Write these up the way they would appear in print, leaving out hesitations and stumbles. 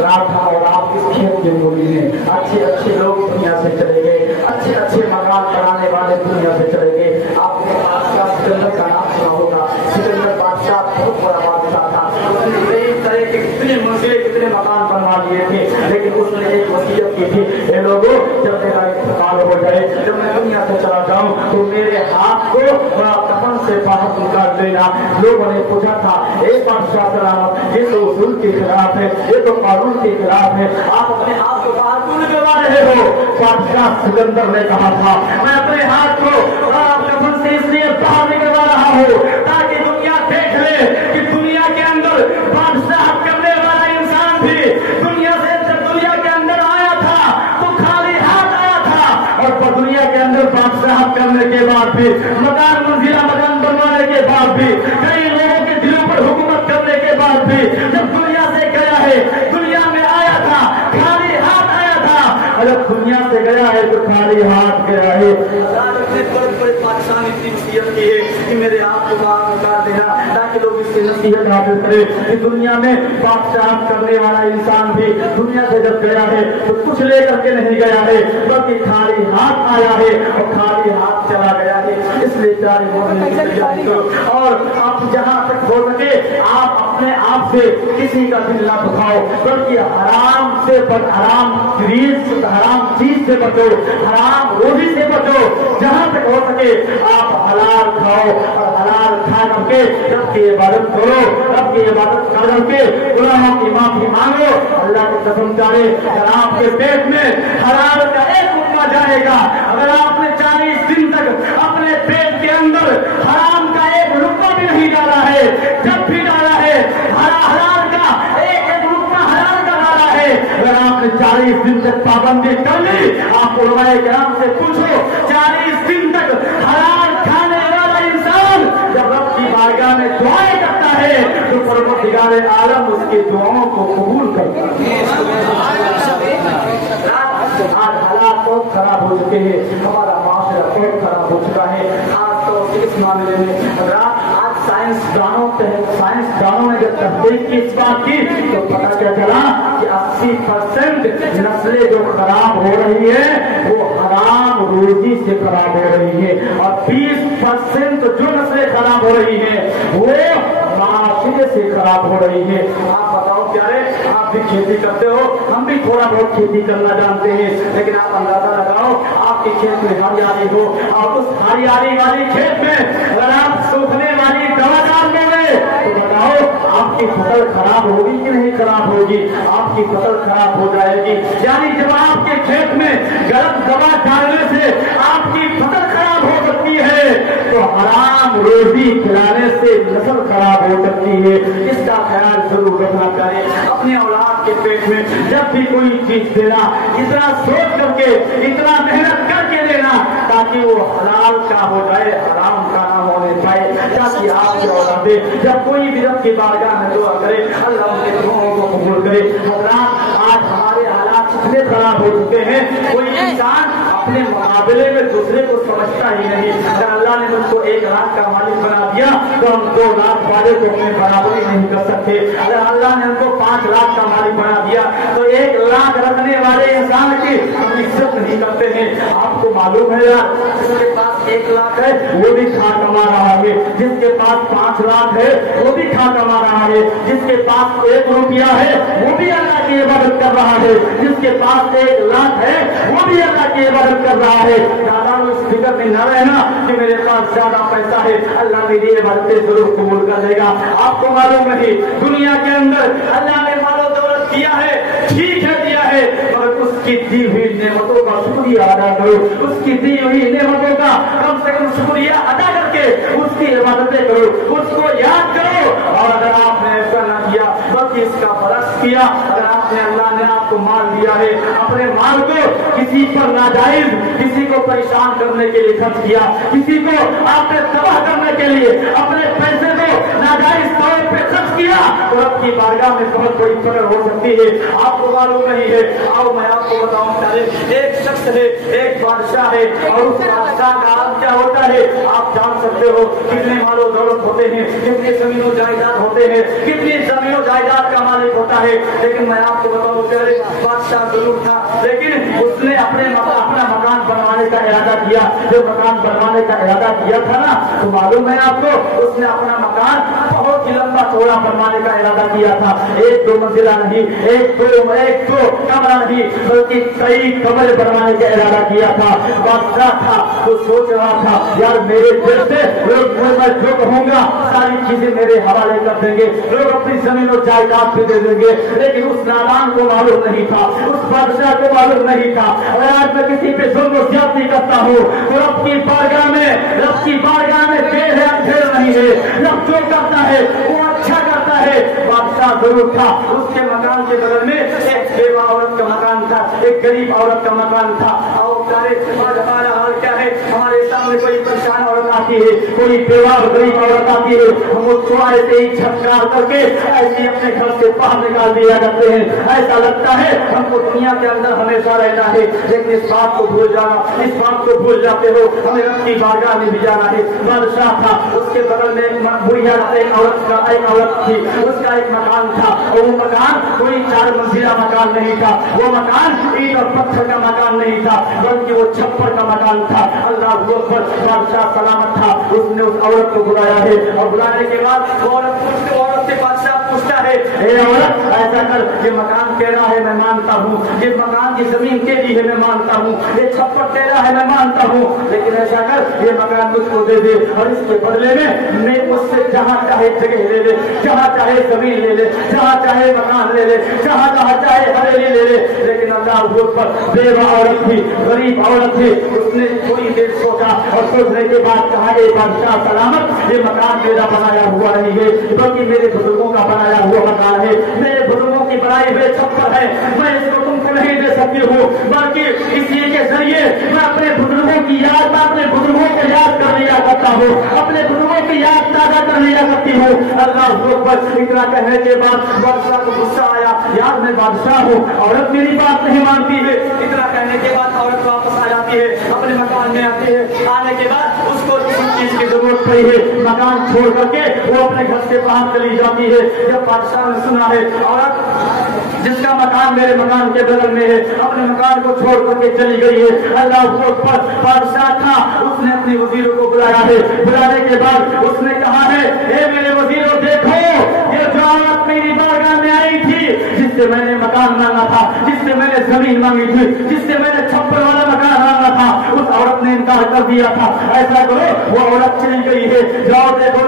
रात और आप इस खेत की मूली में अच्छे अच्छे लोग दुनिया से चले गए, अच्छे अच्छे मकान बनाने वाले दुनिया से चले गए। आपने बादशाह सिकंदर का नाम सुना होगा। सिकंदर बादशाह बहुत बड़ा बादशाह था, उसने कई तरह के कितने मंजिले कितने मकान बनवा लिए थे, लेकिन उसने एक वसीयत की थी, ये लोगों जब मेरा इंतकाल हो जाए, जब मैं दुनिया से चला जाऊं तो मेरे हाथ को कफन से बाहर निकाल देना। लोगों ने पूछा था, एक बादशाह सलाम, ये तो उसूल के खिलाफ है, ये तो कानून के खिलाफ है, आप अपने हाथ को बाहर क्यों निकलवा रहे हो? बादशाह सिकंदर ने कहा था, मैं अपने हाथ को कफन से इसलिए बाहर निकलवा रहा हूँ ताकि दुनिया देख ले कि दुनिया के अंदर बादशाह करने वाला इंसान भी दुनिया से जब दुनिया के अंदर आया था तो खाली हाथ आया था, और दुनिया के अंदर बादशाह करने के बाद भी, मकान मंजिला मकान बनवाने के बाद भी, कई लोगों के दिलों पर हुकूमत करने के बाद भी, जब दुनिया से गया है, दुनिया में आया था खाली हाथ आया था, अगर दुनिया से गया है तो खाली हाथ गया है। बड़े बादशाह ने इतनी नसीहत की है कि मेरे हाथ को बाहर निकाल देना, ताकि लोग इससे नसीहत हासिल करें कि दुनिया में बादशाह करने वाला इंसान भी दुनिया से जब गया है तो कुछ लेकर के नहीं गया है, बल्कि खाली हाथ आया है और खाली हाथ चला गया है। इसलिए और आप जहाँ तक हो सके आप अपने आप से किसी का दिल ना दुखाओ, बल्कि हराम से हराम चीज से बचो, हराम रोजी से बचो। जहाँ तक हो सके आप हलाल खाओ और हलाल खा करके रब की इबादत करो, रब की इबादत कर करके गुनाहों की माफी मांगो। अल्लाह की कसम चाहे अगर आपके पेट में हलाल का एक लुकमा जाएगा, अगर आपने 40 दिन तक अपने पेट के अंदर हराम का एक लुकमा भी नहीं डाला है, जब भी डाला है हलाल का एक लुकमा हलाल का डाला है, अगर आपने 40 दिन तक पाबंदी कर ली, आप उलमाए किराम से पूछो 40 दिन तक हलाल खाने वाला इंसान जब रब की बारगाह में दुआएं करता है तो परवरदिगार आलम उसकी दुआओं को कबूल करता है। आज हालात बहुत खराब हो चुके हैं, हमारा माशरा बहुत खराब हो चुका है। आज तो इस मामले में आज साइंसदानों ने जब तहकीक की इस बात की तो पता क्या चला कि 80% नस्लें जो खराब हो रही है वो हराम रोजी से खराब हो रही है, और 20% जो नस्लें खराब हो रही है वो माशरे से खराब हो रही है। आप बताओ क्या है, आप भी खेती करते हो, हम भी थोड़ा बहुत खेती करना जानते हैं, लेकिन आप अंदाजा लगाओ आपके खेत में हरियाली हो और उस हरियाली वाली खेत में अगर आप सूखने वाली दवा डाल दोगे तो बताओ आपकी फसल खराब होगी कि नहीं खराब होगी? आपकी फसल खराब हो जाएगी। यानी जब आपके खेत में गलत दवा डालने से आपकी फसल खराब हो सकती है तो हराम रोजी खिलाने से नस्ल खराब हो सकती है। इसका ख्याल जरूर रखना चाहिए। अपने औलाद के पेट में जब भी कोई चीज देना, इतना सोच करके इतना मेहनत करके देना ताकि वो हलाल का हो जाए, हराम का ना होने पाए, ताकि आपकी औलादें जब कोई भी रब की बारगाह में दुआ करे अल्लाह उनके दुआओं को कबूल करे। आज हमारे हालात इतने खराब हो चुके हैं, कोई इंसान अपने मुकाबले में दूसरे को समझता ही नहीं। अगर अल्लाह ने मुझको 1 लाख का मालिक बना दिया तो हम 2 लाख वाले को अपने बराबरी नहीं कर सकते। अगर अल्लाह ने हमको 5 लाख का मालिक बना दिया तो 1 लाख रखने वाले इंसान की हम इज्जत नहीं करते हैं। आपको मालूम है यार, जिसके पास 1 लाख है वो भी खा कमा रहा है, जिसके पास 5 लाख है वो भी खा कमा रहा है, जिसके पास 1 रुपया है वो भी अल्लाह की इबादत कर रहा है, जिसके पास 1 लाख है वो भी अल्लाह की इबादत कर रहा है। ज्यादा उस फिक्र में न रहना कि मेरे पास ज्यादा पैसा है, अल्लाह मेरी इबादतें जरूर कबूल कर लेगा। आपको मालूम नहीं दुनिया के अंदर अल्लाह ने मालो दौलत दिया है, ठीक है दिया है, मगर उसकी दी हुई नेमतों का शुक्रिया अदा करो, उसकी दी हुई नेमतों का कम से कम शुक्रिया अदा करके उसकी इबादतें करो, उसको याद करो। और अगर आपने ऐसा न किया बल्कि इसका बरक्स किया, अगर आपने अल्लाह ने आपको माल दिया है, अपने माल को किसी पर नाजायज, किसी को परेशान करने के लिए खर्च किया, किसी को आपने तबाह करने के लिए अपने पैसे को नाजायज तौर पे खर्च किया तो रब की बारगाह में बहुत बड़ी कदर हो सकती है। आपको मालूम नहीं है, आओ मैं आपको बताऊं। एक शख्स है, एक बादशाह है, और उस बादशाह का हाल क्या होता है आप जान सकते हो। कितने मालो दौलत होते हैं, कितने जमीनों जायदाद होते हैं, कितनी जमीनों जायदाद का मालिक होता है। लेकिन मैं आपको बताऊं, प्यारे बादशाह जरूर था, लेकिन उसने अपना मकान बनवाने का इरादा किया। जब मकान बनवाने का इरादा किया था ना, तो मालूम है आपको, उसने अपना मकान बहुत ही लंबा चौड़ा बनवाने का इरादा किया था। एक दो मंजिला नहीं, एक दो कमरा नहीं, बल्कि कई कमरे बनवाने का इरादा किया था। बादशाह था तो सोच रहा था, यार मेरे जैसे लोग, मैं जो कहूँगा सारी चीजें मेरे हवाले कर देंगे, लोग अपनी जमीन और जायदाद भी दे देंगे। लेकिन उस नादान को मालूम नहीं था, उस बादशाह को मालूम नहीं था, अगर आज मैं किसी पे जुल्म और ज्यादती करता हूँ तो रब की बारगाह में देर है, अंधेर नहीं है। रब जो करता है वो अच्छा करता है। बादशाह जरूर था, उसके मकान के बगल में एक बेवा औरत का मकान था, एक गरीब औरत का मकान था। और हमारा हाल क्या है, हमारे सामने कोई परेशान औरत आती है, कोई बेवा और गरीब औरत आती है, हम उसको ऐसे ही छटकार करके ऐसे अपने घर से बाहर निकाल दिया करते हैं। ऐसा लगता है हमको दुनिया के अंदर हमेशा रहना है, लेकिन इस बात को भूल जाते हो, हमें रब की बारगाह में भी जाना है। बादशाह था, उसके बगल में एक बुढ़िया एक औरत थी, उसका एक मकान था, और वो मकान कोई 4 मंजिला मकान नहीं था, वो मकान ईंट और पत्थर का मकान नहीं था, बल्कि वो छप्पर का मकान था। अल्लाह अकबर। बादशाह सलामत था, उसने उस औरत को बुलाया है, और बुलाने के बाद वो औरत से बादशाह पूछता है, ए औरत ऐसा कर, ये मकान तेरा है मैं मानता हूँ, ये मकान की जमीन तेरी है मैं मानता हूँ, ये छप्पर तेरा है मैं मानता हूँ, लेकिन ऐसा कर ये मकान मुझको दे दे, और इसके बदले में मैं उससे जहाँ चाहे जगह ले ले, जहाँ चाहे जमीन ले ले, जहाँ चाहे मकान ले ले, जहाँ चाहे हवेली ले ले। लेकिन अल्लाह पर बेवा औरत थी, गरीब औरत थी, उसने थोड़ी देर सोचा, और सोचने के बाद कहा, ए बादशाह सलामत, ये मकान मेरा बनाया हुआ नहीं है, बल्कि मेरे बुजुर्गों का बनाया हुआ मकान है, मेरे बुजुर्गों की बनाई हुई छप्पर है, मैं इसको तुमको नहीं दे सकती हूँ, बल्कि इसी के जरिए मैं अपने बुजुर्गों की याद, अपने बुजुर्गों को याद कर लिया करता हूँ, अपने बुजुर्गों की याद ताजा कर लिया करती हूँ। अल्लाह पर इतना कहने के बाद बादशाह को गुस्सा आया, यार मैं बादशाह हूँ, औरत मेरी बात नहीं मानती है। इतना कहने के बाद औरत वापस आ जाती है, अपने मकान में आती है। आने के बाद उसको किसी चीज की जरूरत पड़ी है, मकान छोड़ करके वो अपने घर से बाहर चली जाती है। जब बादशाह ने सुना है औरत जिसका मकान मेरे मकान के बगल में है अपने मकान को छोड़ करके चली गई है, अल्लाह पर बादशाह था, उसने अपने वजीरों को बुलाया है। बुलाने के बाद उसने कहा है, हे मेरे वजीरों, देखो ये जो औरत मेरी बारगाह में आई थी, जिससे मैंने मकान मांगा था, जिससे मैंने जमीन मांगी थी, जिससे मैंने छप्पर वाला मकान मांगा था, उस औरत ने इनकार कर दिया था। ऐसा करो, वो औरत चली गई है, जाओ देखो,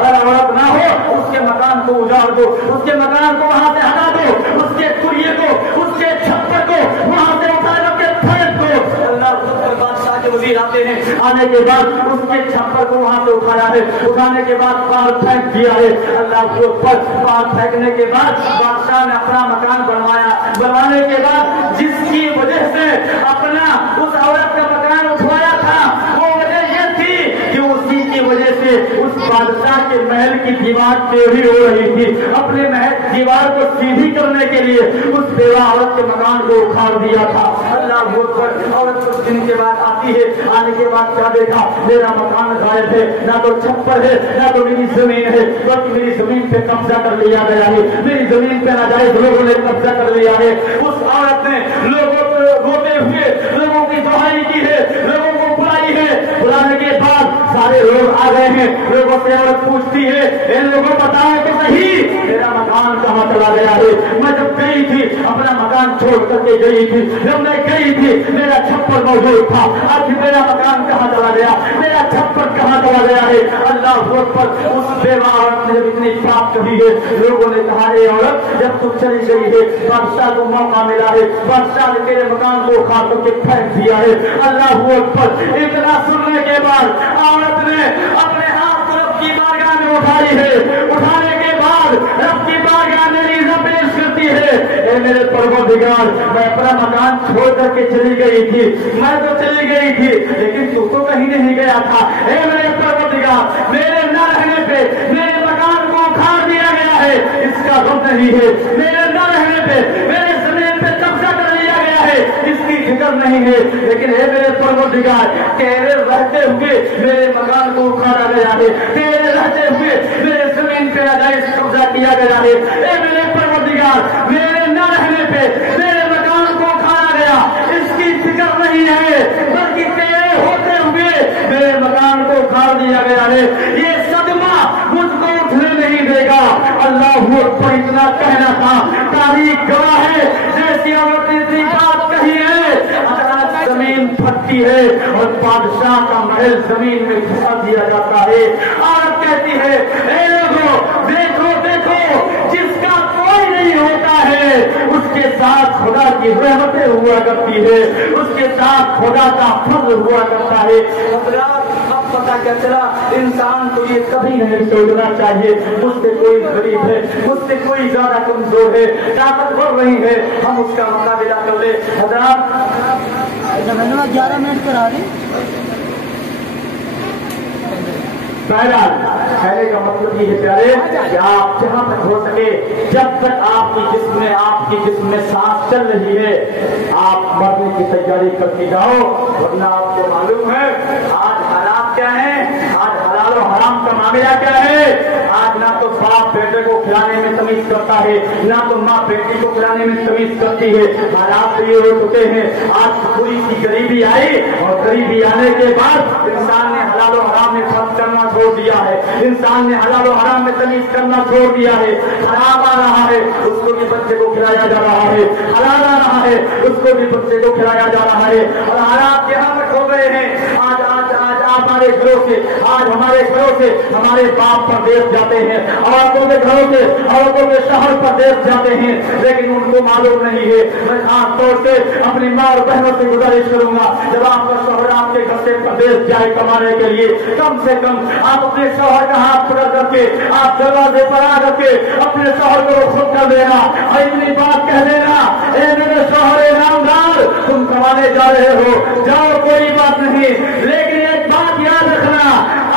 अगर औरत ना हो उसके मकान को उजाड़ दो, उसके मकान को वहां से हटा दो, उसके कुरिये को, उसके छप्पर को वहां से उठा के फेंक दो। अल्लाह बादशाह के वजीर आते हैं, आने के बाद उसके छप्पर को वहां से उठाया है, उठाने के बाद बाहर फेंक दिया है। अल्लाह के ऊपर बाहर फेंकने के बाद बादशाह ने अपना मकान बनवाया। बनवाने के बाद जिसकी वजह से अपना उस औरत का मकान उठवाया था, वो वजह यह थी कि उसी की वजह से उस बादशाह के महल की दीवार टेढ़ी हो रही थी। अपने महल दीवार को सीधी करने के लिए उस बेवा औरत के मकान को उखाड़ दिया था। अल्लाह पर औरत कुछ दिन के बाद आती है, आने के बाद क्या देखा, मेरा मकान गायब है, ना तो छप्पर है, ना तो मेरी जमीन है, बल्कि मेरी जमीन पे कब्जा कर लिया गया है, मेरी जमीन पे नाजायज लोगों ने कब्जा कर लिया है। उस औरत ने लोगों को रोते हुए लोगों की दुहाई की है, लोगों को बुलाई है। बुलाने के बाद सारे लोग आ गए हैं, लोगों से औरत पूछती है, इन लोगों बताओ तो सही मेरा मकान कहाँ चला गया है। मैं जब गई थी अपना मकान छोड़ करके गई थी, जब मैं गई थी मेरा छप्पर मौजूद था, आज मेरा मकान कहाँ चला गया, मेरा छप्पर कहाँ चला गया है। अल्लाह पर उस बेवा औरत ने जब इतनी बात कही है, लोगों ने कहा, ए औरत जब तुम चली गई है, बादशाह को मौका मिला है, बादशाह ने तेरे मकान को उखाड़ करके फेंक दिया है। अल्लाह पर इतना सुनने के बाद औरत ने अपने हाथ को रब की बारगाह में उठाई है। उठाने के बाद रब की बारगाह में रीज़ा पेश करती है, ए मेरे परवरदिगार, मैं अपना मकान छोड़ करके चली गई थी, मैं तो चली गई थी, लेकिन तू तो कहीं नहीं गया था। ए मेरे परवरदिगार, मेरे न रहने पे, मेरे मकान का गम नहीं है, मेरे न रहने पे मेरे जमीन पे कब्जा कर लिया गया है, इसकी फिक्र नहीं है। लेकिन हे मेरे परवरदिगार, तेरे रहते हुए मेरे मकान को उखाड़ा गया है, तेरे रहते हुए मेरे जमीन पे नाजायज कब्जा किया गया है। हे मेरे परवरदिगार, मेरे न रहने पे मेरे मकान को उखाड़ा गया, इसकी फिक्र नहीं है, बल्कि तेरे होते हुए मेरे मकान को उखाड़ दिया गया है। ये सदमा मुझको उठने नहीं देगा। अल्लाह पर इतना कहना था, तारीख गवाह है, जैसी तीसरी बात कही है, जमीन फटती है और बादशाह का महल जमीन में घुसा दिया जाता है। औरत कहती है, ए लोगों, देखो देखो, जिसका कोई नहीं होता है उसके साथ खुदा की रहमतें हुआ करती है, उसके साथ खुदा का फजल हुआ करता है। अब पता क्या चला, इंसान को ये कभी नहीं सोचना चाहिए मुझसे कोई गरीब है, मुझसे कोई ज्यादा कमजोर है, ताकतवर नहीं है, हम उसका मुकाबला कर ले। हज़रात 11 मिनट करा दी। कहने का मतलब ये है प्यारे कि आप जहाँ तक हो सके, जब तक आपकी जिस्म में सांस चल रही है, आप मरने की तैयारी करके जाओ, वरना आपको मालूम है आज हालात क्या है, आज हलाल और हराम का मामला क्या है। आज ना तो बाप बेटे को खिलाने में तमीज करता है, ना तो माँ बेटी को खिलाने में तमीज करती है। हालात ये हो चुके हैं, आज पूरी सी गरीबी आई और गरीबी आने के बाद इंसान ने हलाल और हराम में फर्क करना छोड़ दिया है, इंसान ने हलाल और हराम में तमीज करना छोड़ दिया है। हराम आ रहा है, उसको भी बच्चे को खिलाया जा रहा है, हलाल आ रहा है, उसको भी बच्चे को खिलाया जा रहा है। और हालात यहाँ पर हो गए हैं। आज हमारे घरों से, आज हमारे घरों से हमारे बाप परदेश जाते हैं, औरतों के घरों से औरतों के शहर परदेश जाते हैं, लेकिन उनको मालूम नहीं है। मैं खास तौर से अपनी माँ और बहनों से गुजारिश करूंगा, जब आपका शोहर आपके घर से परदेश जाए कमाने के लिए, कम से कम आप अपने शोहर का हाथ पकड़ करके, आप दरवाजे पर आ करके अपने शोहर को खुद कर देना और इतनी बात कह देना, ए मेरे शोहर ईमानदार, तुम कमाने जा रहे हो, जाओ कोई बात नहीं, लेकिन एक बात याद रखना,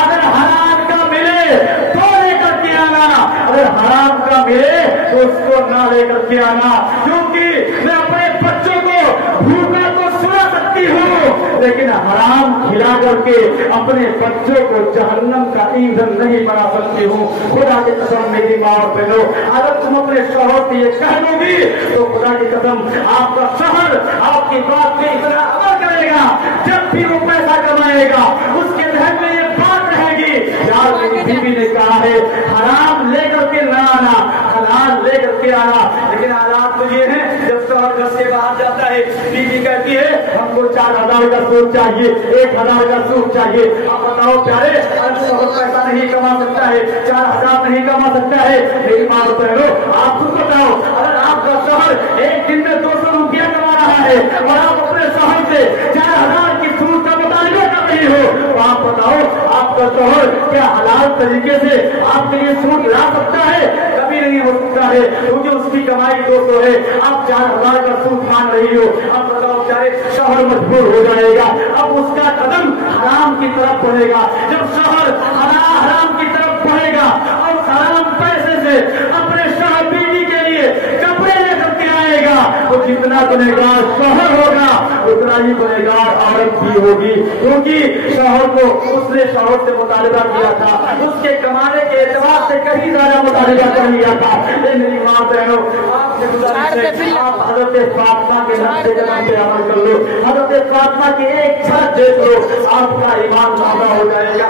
अगर हराम का मिले तो लेकर के आना, अगर हराम का मिले तो उसको ना लेकर के आना। क्योंकि मैं अपने बच्चों को भूखा तो सुना सकती हूँ, लेकिन हराम खिला करके अपने बच्चों को जहन्नम का ईंधन नहीं बना सकती हूँ। खुदा की कसम मेरी माँ और बहनों, अगर तुम अपने शोहर से ये कह दोगी तो खुदा की कसम आपका शोहर आपकी बात पे इतना अमल करेगा, जब भी वो पैसा कमाएगा उसके ध्यान में ये बात रहेगी, यार मेरी बीवी ने कहा है हराम लेकर के ना आना, हलाल लेकर के आना। लेकिन हालात तो ये है, जब शोहर घर से बाहर जाता है, बीवी कहती है हमको 4000 का सूट चाहिए, 1000 का सूट चाहिए। अब बताओ प्यारे, अगर शोहर पैसा नहीं कमा सकता है, 4000 नहीं कमा सकता है, मेरी माँ बहनों आप खुद बताओ, अगर आपका शोहर एक दिन में 200 रुपया कमा रहा है और आप अपने शोहर से 4000 की सूट का मुताबिका कर रही हो, तो आप बताओ आपका शोहर क्या हलाल तरीके से आपके लिए सूट ला सकता है? कभी नहीं हो सकता है, क्योंकि उसकी कमाई 200 है, आप 4000 का सूट मांग रही हो। अब बताओ चाहे शोहर मजबूर हो जाएगा, अब उसका कदम हराम की तरफ बढ़ेगा। जब शोहर हराम की तरफ बढ़ेगा और हराम पैसे से अपने शोहर बीवी के लिए कपड़े लेकर के आएगा, तो जितना गुनहगार शोहर होगा उतना ही गुनहगार औरत भी होगी, क्योंकि शोहर को उसने शोहर से मुतालिबा किया था, उसके कमाने के एतबार से कहीं ज्यादा मुतालिबा कर लिया था। मेरी माँ बहनों, आपसे गुजारिश है, आप हज़रत फातिमा के नक्शे कदम पे अमल कर लो, हज़रत फातिमा की एक झलक देख लो, आपका ईमान ताज़ा हो जाएगा।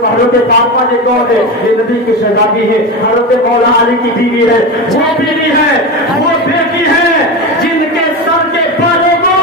हज़रत फातिमा के कौन है? ये नबी की शहजादी है, हज़रत मौला अली की बीवी है, वो बीवी है, वो बेटी है, जिनके सर के बालों को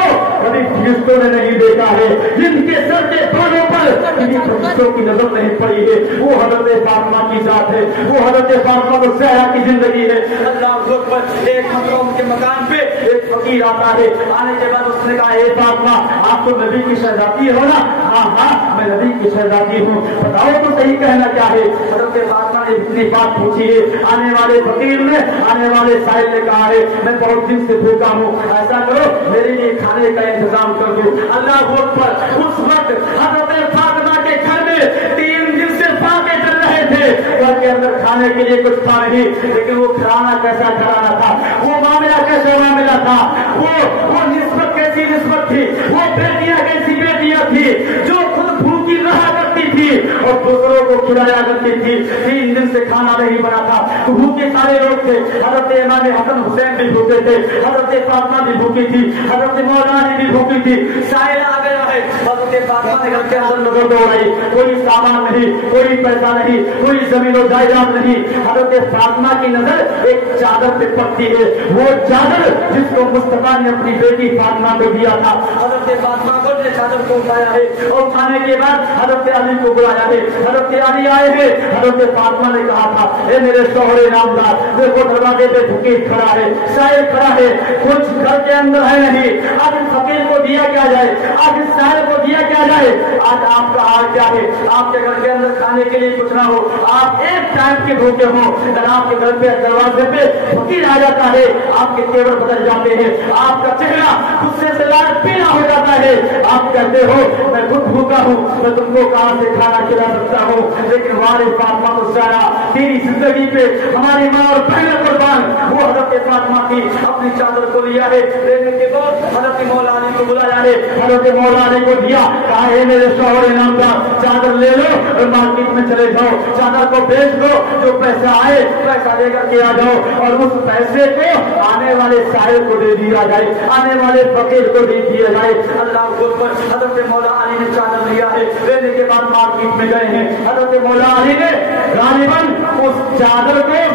कभी फरिश्तों ने नहीं देखा है, जिनके सर के बालों पर कभी फरिश्तों की नजर नहीं पड़ी है, वो हज़रत फातिमा की जात है, वो हज़रत फातिमा को ज़हरा की जिंदगी है। अल्लाह अकबर। एक हम के मकान पे एक फकीर आता है, आने के बाद उसने कहा हे फातिमा, आप तो नबी की शहजादी हो ना? हाँ हाँ मैं नबी की शहजादी हूँ, बताओ तो सही कहना क्या है? हज़रत फातिमा ने इतनी बात पूछी है, आने वाले फकीर ने, आने वाले साहिल ने कहा है मैं बहुत दिन से भूखा हूँ, ऐसा करो मेरे लिए खाने का इंतजाम कर दो। अल्लाह पर उस वक्त हज़रत फातिमा के घर में 3 दिन से फाके चल रहे थे, घर के अंदर खाने के लिए कुछ था नहीं, लेकिन वो घराना कैसा घराना था, वो मामला कैसा मामला था, वो निस्बत कैसी निस्बत थी, वो बेटियां कैसी बेटियां थी जो खुद भूखी रहा करती थी और दूसरों को खिलाया करती थी। 3 दिन से खाना नहीं बना था, तो भूखे सारे लोग थे। हजरत इमाम हसन हुसैन भी भूखे थे, हजरत फातिमा भी भूखी थी, हजरत मौलाना भी भूखी थी। साहिल आ गया है, हजरत फातिमा ने घर के अंदर नजर दौड़ाई, कोई सामान नहीं, कोई पैसा नहीं, कोई जमीन और जायदाद नहीं। हजरत फातिमा की नजर एक चादर पे पड़ती है, वो चादर जिसको मुस्तफा ने अपनी बेटी फातिमा को दिया था। हजरत फातिमा को ने चादर को उठाया है और खाने के बाद हजरत अली को बुलाया है। हजरत अली आए हैं, हजरत फातिमा ने कहा था, ए मेरे शौहरे नामदार, देखो दरवाजे पे फकीर खड़ा है, साहिल खड़ा है, कुछ घर के अंदर है नहीं, आज फकीर को दिया क्या जाए, आज साहिल को दिया क्या जाए। आज आपका हाल क्या है, आपके घर के अंदर खाने के लिए कुछ ना हो, आप एक टाइम के भूखे हो, अगर आपके घर पे दरवाजे पे फकीर आ जाता है, आपके तेवर बदल जाते हैं, आपका चेहरा गुस्से से लाल पीला हो जाता है। आप कहते हो मैं खुद भूखा हूँ, मैं तुमको कहाँ से खाना खिला सकता हूँ, लेकिन हमारे फातिमा तो सारा तेरी जिंदगी पे हमारी माँ और बहन कुर्बान। वो हजरत फातिमा की अपनी चादर को लिया है, लेने के बाद हजरत मौला अली को बुलाया है, हजरत मौला अली को दिया, कहा है मेरे शौहर नामदार चादर ले लो और मार्केट में चले जाओ, चादर को बेच दो, जो पैसा आए पैसा लेकर के आ जाओ और उस पैसे को आने वाले साहिल को दे दिया जाए, आने वाले फकीर को दे दिया जाए। अल्लाह पर हजरत मौला अली ने चादर लिया है, लेने के बाद मार्केट में गए हैं। हजरत मौला अली ने गालिबन उस चादर को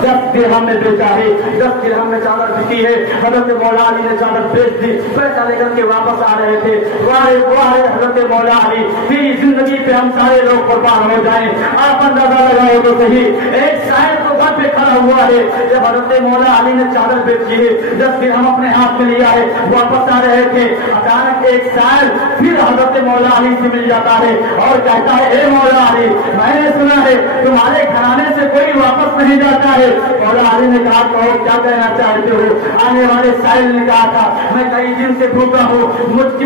10 दिरहम में बेचा है, 10 दिरहम में चादर बिकी है। हजरत मौला अली ने चादर बेच दी, पैसा लेकर के वापस आ रहे थे। वाहे हजरत मौला अली, तेरी जिंदगी पे हम सारे लोग कुर्बान हो जाएं, आप अंदाजा लगाओ तो सही। एक शायर तो घर पे खड़ा हुआ है, जब हजरत मौला अली ने चादर बेची है, 10 दिरहम अपने हाथ में लिया है, वापस आ रहे थे, अचानक एक शायर फिर हजरत मौला अली से मिल जाता है और कहता है, ए मौला अली, मैंने सुना है तुम्हारे घराने से कोई वापस नहीं जाता है। मौला अली ने कहा, कहो क्या कहना चाहते हो। आने वाले साहिल ने कहा था, मैं कई दिन से भूखा हूँ,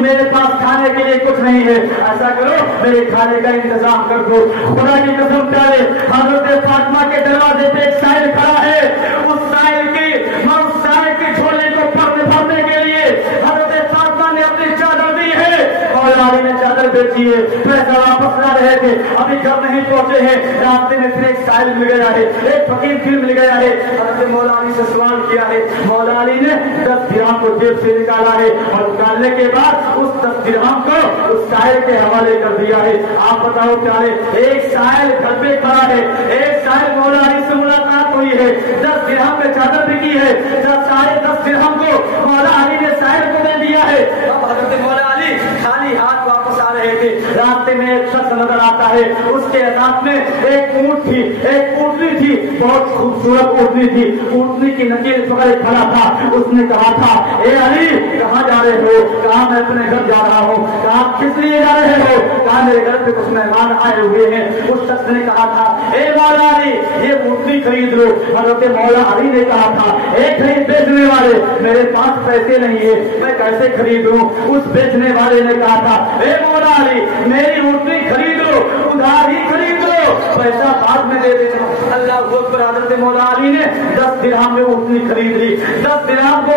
मेरे पास खाने के लिए कुछ नहीं है, ऐसा करो मेरे खाने का इंतजाम कर दो। खुदा की कसम प्यारे, हजरत फातिमा के दरवाजे पे एक साहिल खड़ा है, उस साहिल के झोले को भरने के लिए हजरत फातिमा ने अपनी चादर दी है। मौला अली ने चादर बेची है, पैसा वापस ला रहे थे, अभी घर नहीं पहुंचे हैं, रास्ते में फिर एक साहिल मिल गया है, एक फकीर फिर मिल गया है। हजरत मौला अली से सवाल किया है, मौला अली ने 10 दिरहम को जेब से निकाला है और निकालने के बाद उस 10 दिरहम को उस साहिल के हवाले कर दिया है। आप बताओ प्यारे, एक साहिल घर पे खड़ा है, एक साहिल मौला अली से मुलाकात हुई है, 10 दिरहम में चादर बिकी है, 10 दिरहम को मौला अली ने साहिल को दे दिया है। अब हजरत मौला अली खाली हाथ वापस आ रहे थे, रास्ते में एक शख्स नजर आता है, उसके साथ में एक ऊंट थी, एक ऊँटनी थी, बहुत खूबसूरत ऊँटनी थी, ऊँटनी की नकील पकड़े खड़ा था। उसने कहा था, ए अली कहाँ जा रहे हो। कहा मैं अपने घर जा रहा हूँ। कहा किस लिए जा रहे हो। कहा मेरे घर पे कुछ मेहमान आए हुए हैं। उस शख्स ने कहा था, ए मौला अली ये ऊँटनी खरीद लो। हजरत मौला अली ने कहा था, ए खरीद बेचने वाले मेरे पास पैसे नहीं है, मैं कैसे खरीदूं। उस बेचने वाले ने कहा था, ए मौला अली मेरी ऊँटनी खरीद लो, उधार ही खरीद लो, पैसा बाद में दे देना। अल्लाह पर हजरत मौला अली ने 10 दिरहम में ऊँटनी खरीद ली, 10 दिरहम को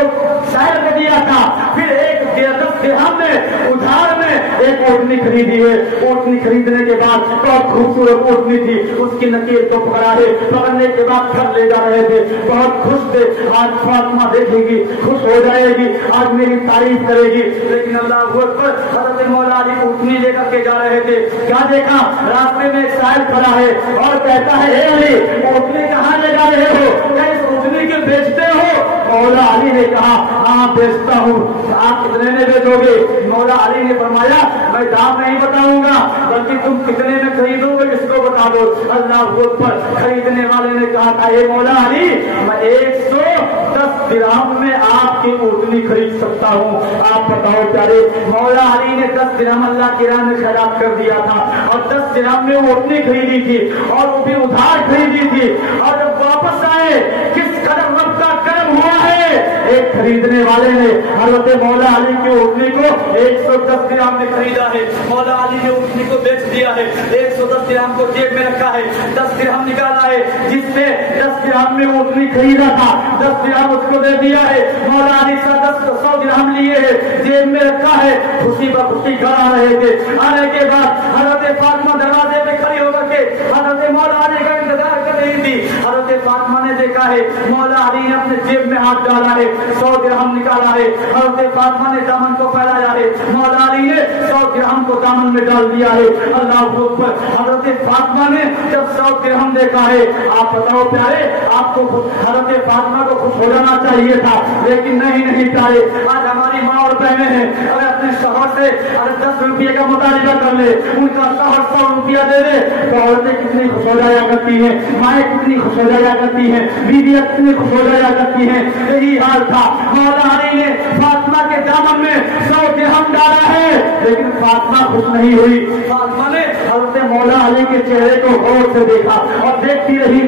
साहिल को दिया था, फिर 10 दिरहम में उधार में एक ऊँटनी खरीदी है। ऊँटनी खरीदने के बाद बहुत खूबसूरत ऊँटनी थी, उसकी नकील को पकड़ा है, पकड़ने के बाद घर ले जा रहे थे, बहुत खुश थे, आज फातिमा देखेगी खुश हो जाएगी, आज मेरी तारीफ करेगी। लेकिन अल्लाह पर हजरत मौला अली ऊँटनी लेकर के जा रहे थे, क्या देखा रास्ते में एक साहिल खड़ा है और कहता है, ए अली ऊँटनी कहाँ ले जा रहे हो, क्या इस ऊँटनी के बेचते हो। मौला अली ने कहा, हाँ बेचता हूँ। आप कितने में बेचोगे। मौला अली ने फरमाया, मैं दाम नहीं बताऊंगा, बल्कि तुम कितने में खरीदोगे इसको बता दो। अल्लाह पर खरीदने वाले ने कहा था, ए मौला अली मैं 110 दिरहम में आपकी ऊँटनी खरीद सकता हूँ। आप बताओ प्यारे, मौला अली ने 10 दिरहम अल्लाह की राह में खैरात कर दिया था और 10 दिरहम में ऊँटनी खरीदी थी और वो भी उधार खरीदी थी। और जब वापस आए, किस कदर रब का करम हुआ है, एक खरीदने वाले ने हजरत मौला अली की उठनी को 110 दिरहम में खरीदा है। मौला अली ने उठनी को बेच दिया है, 110 दिरहम को जेब में रखा है, 10 दिरहम निकाला है, जिससे 10 दिरहम में उठनी खरीदा था 10 दिरहम उसको दे दिया है। मौला अली 100 दिरहम लिए है, जेब में रखा है, खुशी बखुशी घर आ रहे थे। आने के बाद हजरत फातिमा दरवाजे पे खड़ी होकर के हजरत मौला अली का इंतजार कर रही थी। हजरत फातिमा ने देखा है मौला अली ने अपने जेब में हाथ डाला है, 100 दिरहम निकाला है, हजरत फातिमा ने दामन को फैलाया है, मौला अली ने 100 दिरहम को दामन में डाल दिया है। अल्लाह अकबर। हजरत फातिमा ने जब 100 दिरहम देखा है, आप बताओ प्यारे, आपको हजरत फातिमा को खुश हो जाना चाहिए था, लेकिन नहीं प्यारे। आज हमारी माँ और बहनें हैं, अगर अपने शौहर से अगर 10 रुपये का मुतालिबा कर ले, उनका शौहर 100 रुपया दे दे, तो औरतें कितनी खुश हो जाया करती हैं, माएँ कितनी खुश हो जाया करती हैं, बीवियाँ कितनी खुश हो जाया करती हैं। यही हाल था। मौला अली ने फातिमा के दामन में 100 दिरहम डाला है, लेकिन फातिमा खुश नहीं हुई। फातिमा ने हजरत मौला अली के चेहरे को गौर से देखा और देखती रही।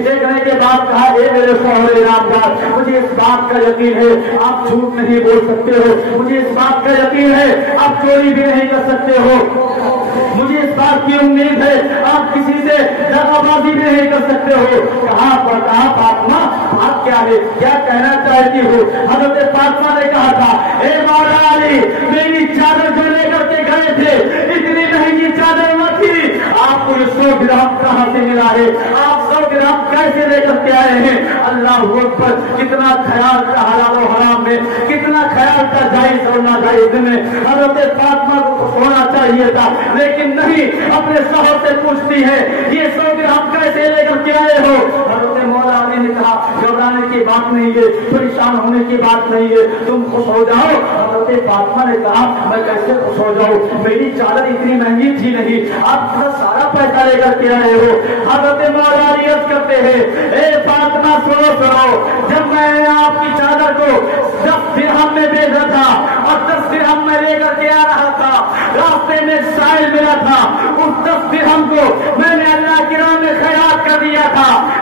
देखने के बाद कहा, ए मेरे शौहर नामदार, मुझे इस बात का यकीन है आप झूठ नहीं बोल सकते हो, मुझे इस बात का यकीन है आप चोरी भी नहीं कर सकते हो, मुझे इस बात की उम्मीद है आप किसी से दगाबाजी भी नहीं कर सकते हो। कहाँ फातिमा, बात क्या है, क्या कहना चाहती हो? हजरत फातिमा ने कहा था, ए मौला अली, मेरी चादर जो लेकर के गए थे, इतनी महंगी चादर न थी, आपको 100 दिरहम कहाँ से मिला है? आप 100 दिरहम कैसे लेकर के आए हैं? अल्लाह अकबर। कितना ख्याल था हलाल और हराम में, कितना ख्याल था जायज और नाजायज में। हजरत फातिमा को होना चाहिए था, लेकिन नहीं, अपने शौहर से पूछती है, ये 100 दिरहम कैसे लेकर के आए हो? हजरत मौला अली ने कहा, घबराने की बात नहीं है, परेशान होने की बात नहीं है, तुम खुश हो जाओ। हजरत फातिमा ने कहा, मैं कैसे खुश हो जाऊं, मेरी चादर इतनी महंगी थी नहीं, आप इतना सारा पैसा लेकर के आए हो। हजरत मौला अली अर्ज करते हैं, ए फातिमा सुनो, जब मैं आपकी चादर को 10 दिरहम में बेचा था और 10 दिरहम में लेकर के आ रहा था, रास्ते में साइल मिला था, उस 10 दिरहम को मैंने अल्लाह की राह में खैरात कर दिया था।